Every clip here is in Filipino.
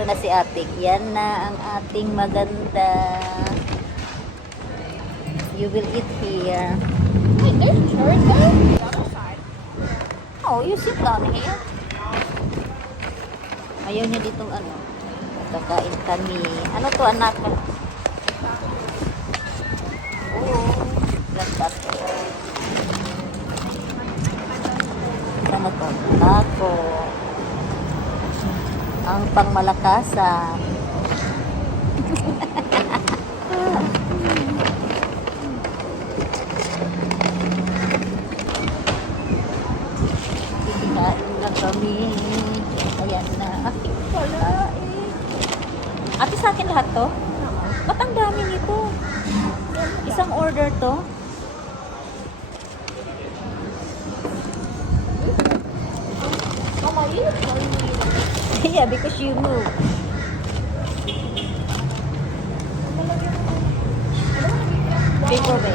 Ito na si ate. Yan na ang ating maganda. You will eat here. Wait, there's chairs there? The other side. Oh, you sit down here. Ayaw niya ditong ano. Kakain kami. Ano to anak? Oh, lantas. Ano to? Taco. Ang pangmalakasan. Kikain na kami. Ayan na. Aking pala eh. Ate, sa akin lahat to? Ba't ang dami nito? Isang order to? Mama, you told me. Yeah, because you move. Paper bag.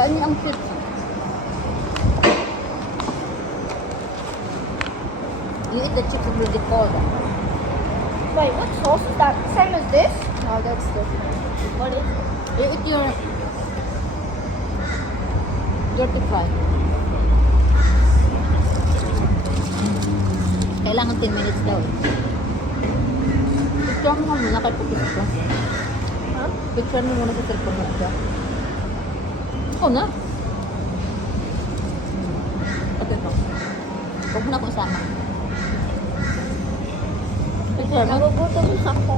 Kainin ang pizza. You eat the chips with the cold. Wait, what sauce is that? Same as this? No, that's different. What is it? You eat your dirty fry. Kailangan 10 minutes daw. Picture mo muna kay pupis ko. Huh? Picture mo muna sa cellphone mo siya. Oh na. Okay po. Huwag mo na akong sama. Picture mo. Nagugutom ako.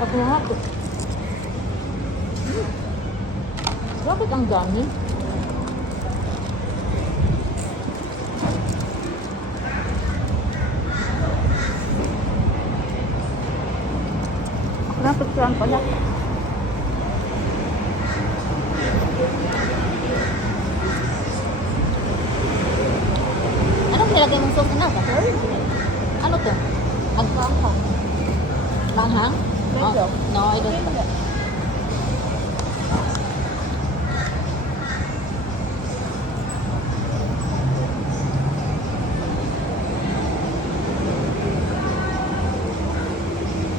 Ako nga po. Bakit ang dami? Ako na picturean pala. Anong nilagay mong sauce na? Ano to? Agpang-hang. Langhang? Mango. No, I don't.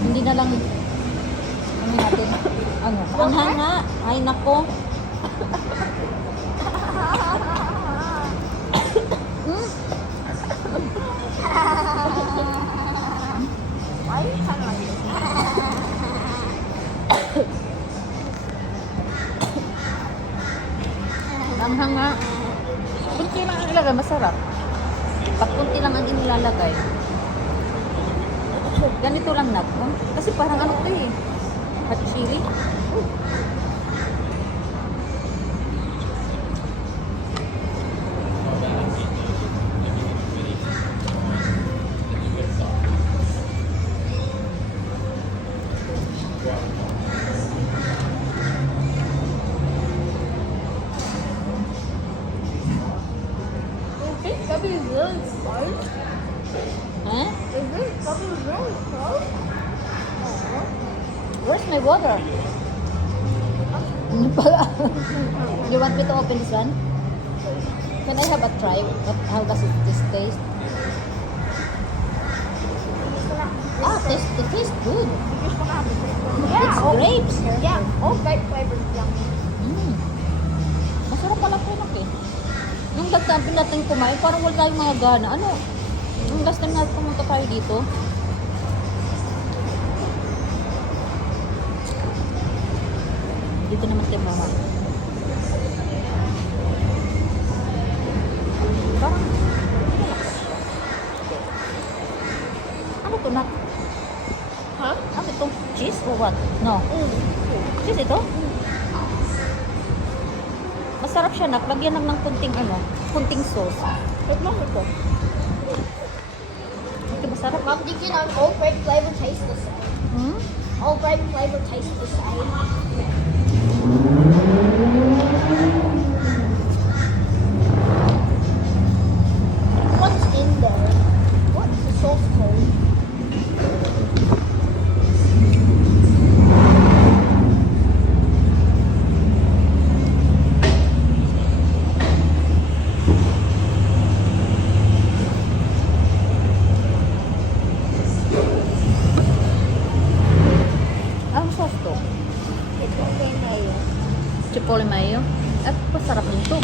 Hindi na lang ano natin, ano, anghang nga. Ay, nako. Hmm? Why are you kind of like this? Anghang nga. Kunti lang ang ilagay, masarap. Pag kunti lang ang inilalagay. Ganito lang na po. Kasi parang ano to eh. Hot chili. This puppy is really close. Eh? Is this puppy really close? Where's my water? Ano pala? You want me to open this one? Can I have a try? How does this taste? It tastes good. You just want to have the grapes. It's grapes. Yeah, all grape flavors is yummy. Mm. Masarap pala po eh. Nung last time natin kumain, parang wala tayong mga gana. Ano? Nung last time natin pumunta tayo dito, dito naman tayo mama. Parang, ano to na? Huh? Ano ito? Cheese or what? No. Cheese ito? Masarap Masarap siya, nak. Lagyan lang ng kunting kunting sauce. Tikman mo to. Ito masarap. Mom, did you know all grape flavor tastes the same? Hmm? All grape flavor tastes the same. What's in there? What's the sauce called? Ang sauce to? It's okay mayo. Chipotle mayo. At masarap nito.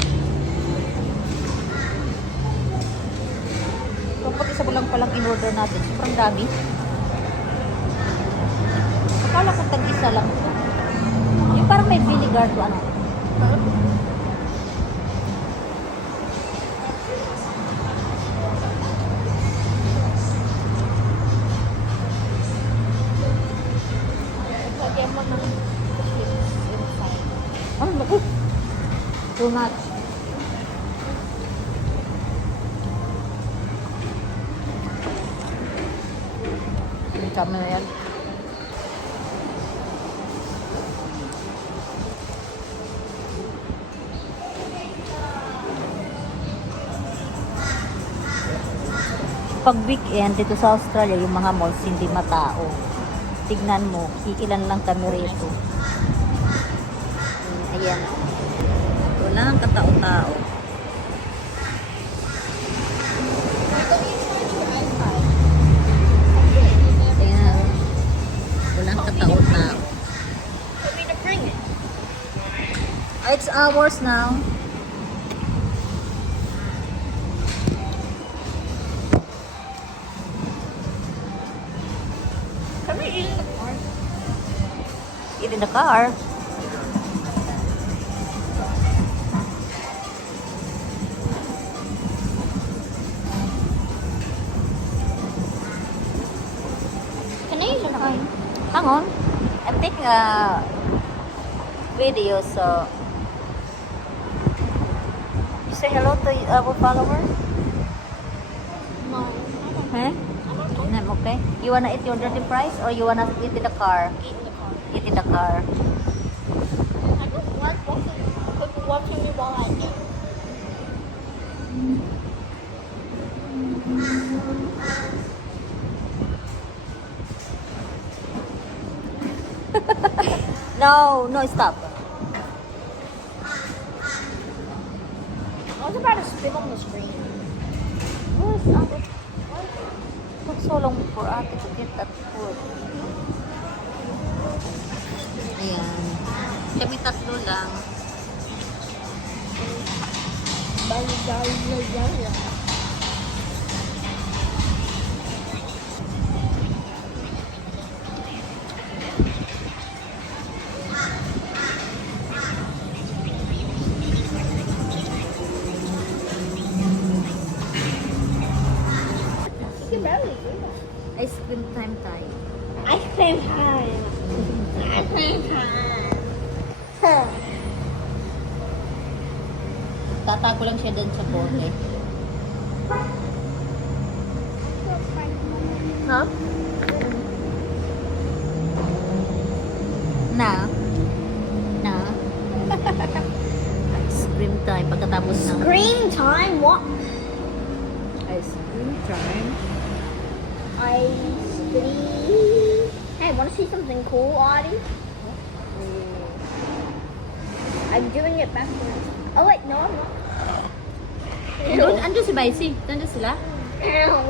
Kapag isa mo lang palang in-order natin, sobrang dami. Akala ko tag-isa lang ito. Yung parang may vinegar to ano. Sarap. Lagyan mo ng chips inside. Ano ba? Too much. Kami na yan. Pag weekend dito sa Australia, yung mga malls hindi matao. Tignan mo, iilan lang kami rito. Ayan. Wala ang katao-tao. Ayan. Wala ang katao-tao. It's ours now. Can we eat in the car? Eat in the car. Can I eat in the car? Hang on. I'm taking a video, so you say hello to our follower? No. Huh? No, okay. You wanna eat your dirty fries or you wanna eat in the car? Eat in the car. Eat in the car. I don't like people watching me while I eat. No, no, stop. I was about to spit on the screen. Where's Ate? Took so long for Ate to get that food. Ayan. Kami tatlo lang. You can barely do that. Ice cream time tayo. Ice cream time. Ice cream time. Tatago lang siya dun sa bote. Huh? Na? Na? Ice cream time. Pagkatapos ng Scream time? What? ice cream time. Ice cream. Hey, want to see something cool, Audie? I'm doing it backwards. Oh wait, no, I'm not. Andun si Baisi. Nandun sila. Ow.